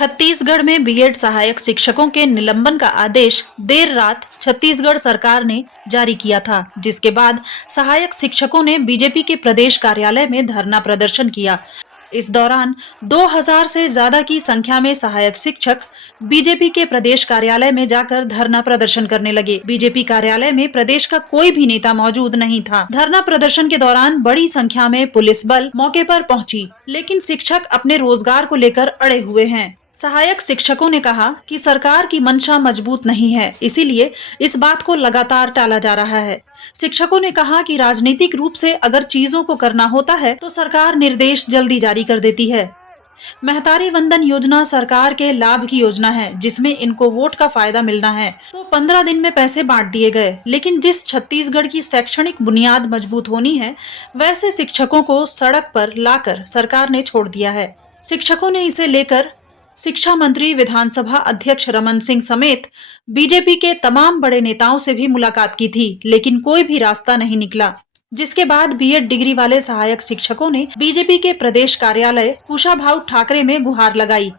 छत्तीसगढ़ में बीएड सहायक शिक्षकों के निलंबन का आदेश देर रात छत्तीसगढ़ सरकार ने जारी किया था, जिसके बाद सहायक शिक्षकों ने बीजेपी के प्रदेश कार्यालय में धरना प्रदर्शन किया। इस दौरान 2000 से ज्यादा की संख्या में सहायक शिक्षक बीजेपी के प्रदेश कार्यालय में जाकर धरना प्रदर्शन करने लगे। बीजेपी कार्यालय में प्रदेश का कोई भी नेता मौजूद नहीं था। धरना प्रदर्शन के दौरान बड़ी संख्या में पुलिस बल मौके पर पहुंची, लेकिन शिक्षक अपने रोजगार को लेकर अड़े हुए हैं। सहायक शिक्षकों ने कहा कि सरकार की मंशा मजबूत नहीं है, इसीलिए इस बात को लगातार टाला जा रहा है। शिक्षकों ने कहा कि राजनीतिक रूप से अगर चीजों को करना होता है तो सरकार निर्देश जल्दी जारी कर देती है। महतारी वंदन योजना सरकार के लाभ की योजना है, जिसमें इनको वोट का फायदा मिलना है, तो 15 दिन में पैसे बांट दिए गए। लेकिन जिस छत्तीसगढ़ की शैक्षणिक बुनियाद मजबूत होनी है, वैसे शिक्षकों को सड़क पर लाकर सरकार ने छोड़ दिया है। शिक्षकों ने इसे लेकर शिक्षा मंत्री, विधानसभा अध्यक्ष रमन सिंह समेत बीजेपी के तमाम बड़े नेताओं से भी मुलाकात की थी, लेकिन कोई भी रास्ता नहीं निकला। जिसके बाद बीएड डिग्री वाले सहायक शिक्षकों ने बीजेपी के प्रदेश कार्यालय कुशाभाऊ ठाकरे में गुहार लगाई।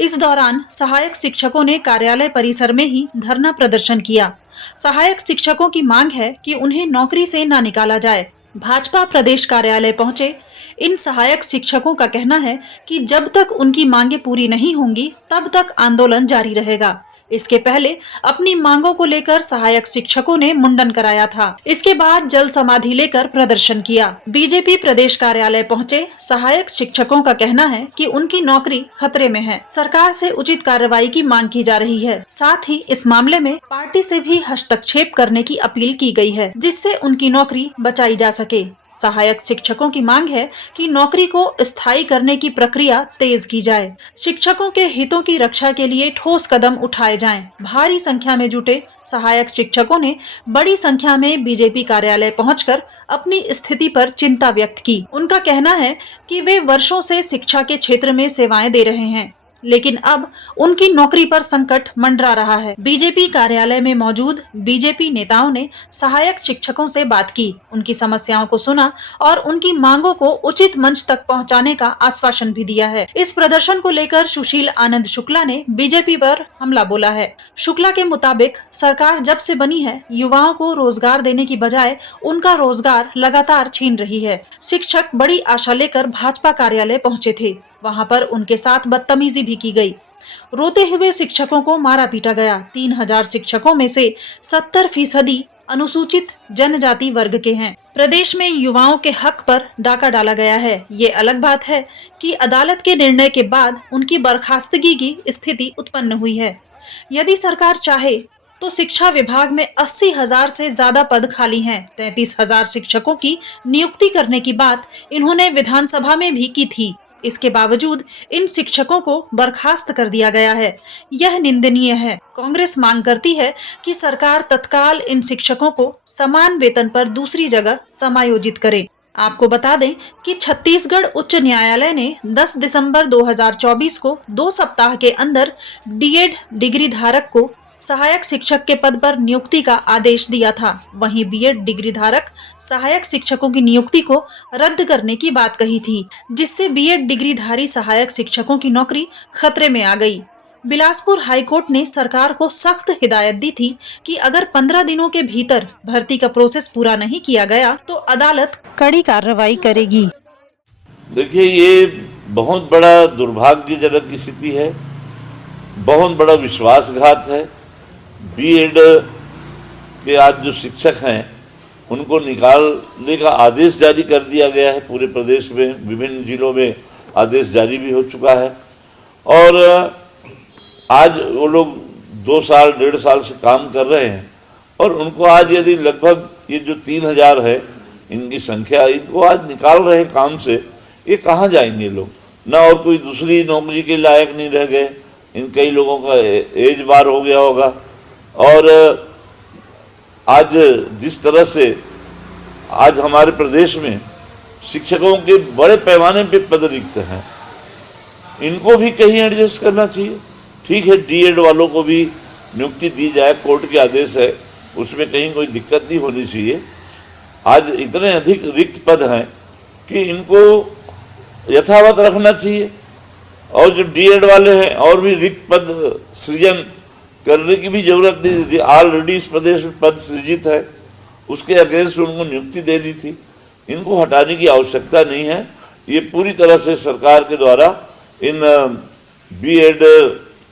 इस दौरान सहायक शिक्षकों ने कार्यालय परिसर में ही धरना प्रदर्शन किया। सहायक शिक्षकों की मांग है कि उन्हें नौकरी से न निकाला जाए। भाजपा प्रदेश कार्यालय पहुंचे इन सहायक शिक्षकों का कहना है कि जब तक उनकी मांगें पूरी नहीं होंगी तब तक आंदोलन जारी रहेगा। इसके पहले अपनी मांगों को लेकर सहायक शिक्षकों ने मुंडन कराया था। इसके बाद जल समाधि लेकर प्रदर्शन किया। बीजेपी प्रदेश कार्यालय पहुंचे सहायक शिक्षकों का कहना है कि उनकी नौकरी खतरे में है। सरकार से उचित कार्रवाई की मांग की जा रही है। साथ ही इस मामले में पार्टी से भी हस्तक्षेप करने की अपील की गई है, जिससे उनकी नौकरी बचाई जा सके। सहायक शिक्षकों की मांग है कि नौकरी को स्थायी करने की प्रक्रिया तेज की जाए। शिक्षकों के हितों की रक्षा के लिए ठोस कदम उठाए जाएं। भारी संख्या में जुटे सहायक शिक्षकों ने बड़ी संख्या में बीजेपी कार्यालय पहुंचकर अपनी स्थिति पर चिंता व्यक्त की। उनका कहना है कि वे वर्षों से शिक्षा के क्षेत्र में सेवाएं दे रहे हैं, लेकिन अब उनकी नौकरी पर संकट मंडरा रहा है। बीजेपी कार्यालय में मौजूद बीजेपी नेताओं ने सहायक शिक्षकों से बात की, उनकी समस्याओं को सुना और उनकी मांगों को उचित मंच तक पहुंचाने का आश्वासन भी दिया है। इस प्रदर्शन को लेकर सुशील आनंद शुक्ला ने बीजेपी पर हमला बोला है। शुक्ला के मुताबिक सरकार जब से बनी है, युवाओं को रोजगार देने की बजाय उनका रोजगार लगातार छीन रही है। शिक्षक बड़ी आशा लेकर भाजपा कार्यालय पहुंचे थे, वहां पर उनके साथ बदतमीजी भी की गई। रोते हुए शिक्षकों को मारा पीटा गया। 3000 शिक्षकों में से 70% अनुसूचित जनजाति वर्ग के हैं। प्रदेश में युवाओं के हक पर डाका डाला गया है। ये अलग बात है कि अदालत के निर्णय के बाद उनकी बर्खास्तगी की स्थिति उत्पन्न हुई है। यदि सरकार चाहे तो शिक्षा विभाग में 80,000 से ज्यादा पद खाली हैं। 33,000 शिक्षकों की नियुक्ति करने की बात इन्होंने विधानसभा में भी की थी। इसके बावजूद इन शिक्षकों को बर्खास्त कर दिया गया है। यह निंदनीय है। कांग्रेस मांग करती है कि सरकार तत्काल इन शिक्षकों को समान वेतन पर दूसरी जगह समायोजित करे। आपको बता दें कि छत्तीसगढ़ उच्च न्यायालय ने 10 दिसंबर 2024 को 2 सप्ताह के अंदर डीएड डिग्री धारक को सहायक शिक्षक के पद पर नियुक्ति का आदेश दिया था। वहीं बीएड डिग्री धारक सहायक शिक्षकों की नियुक्ति को रद्द करने की बात कही थी, जिससे बीएड डिग्रीधारी सहायक शिक्षकों की नौकरी खतरे में आ गई। बिलासपुर हाईकोर्ट ने सरकार को सख्त हिदायत दी थी कि अगर 15 दिनों के भीतर भर्ती का प्रोसेस पूरा नहीं किया गया तो अदालत कड़ी कार्रवाई करेगी। देखिए, ये बहुत बड़ा दुर्भाग्यजनक स्थिति है, बहुत बड़ा विश्वासघात है। बीएड के आज जो शिक्षक हैं उनको निकालने का आदेश जारी कर दिया गया है। पूरे प्रदेश में विभिन्न जिलों में आदेश जारी भी हो चुका है और आज वो लोग 2 साल 1.5 साल से काम कर रहे हैं और उनको आज यदि लगभग ये जो 3000 है इनकी संख्या, इनको आज निकाल रहे हैं काम से, ये कहाँ जाएंगे लोग? ना और कोई दूसरी नौकरी के लायक नहीं रह गए। इन कई लोगों का एज बार हो गया होगा और आज जिस तरह से आज हमारे प्रदेश में शिक्षकों के बड़े पैमाने पे पद रिक्त हैं, इनको भी कहीं एडजस्ट करना चाहिए। ठीक है, डीएड वालों को भी नियुक्ति दी जाए, कोर्ट के आदेश है, उसमें कहीं कोई दिक्कत नहीं होनी चाहिए। आज इतने अधिक रिक्त पद हैं कि इनको यथावत रखना चाहिए। और जो डीएड वाले हैं और भी रिक्त पद सृजन करने की भी जरूरत नहीं, ऑलरेडी इस प्रदेश में पद सृजित है, उसके अगेंस्ट उनको नियुक्ति देनी थी। इनको हटाने की आवश्यकता नहीं है। ये पूरी तरह से सरकार के द्वारा इन बीएड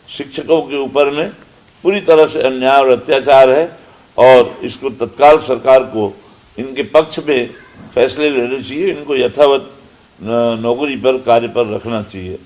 शिक्षकों के ऊपर में पूरी तरह से अन्याय और अत्याचार है और इसको तत्काल सरकार को इनके पक्ष में फैसले लेने चाहिए, इनको यथावत नौकरी पर, कार्य पर रखना चाहिए।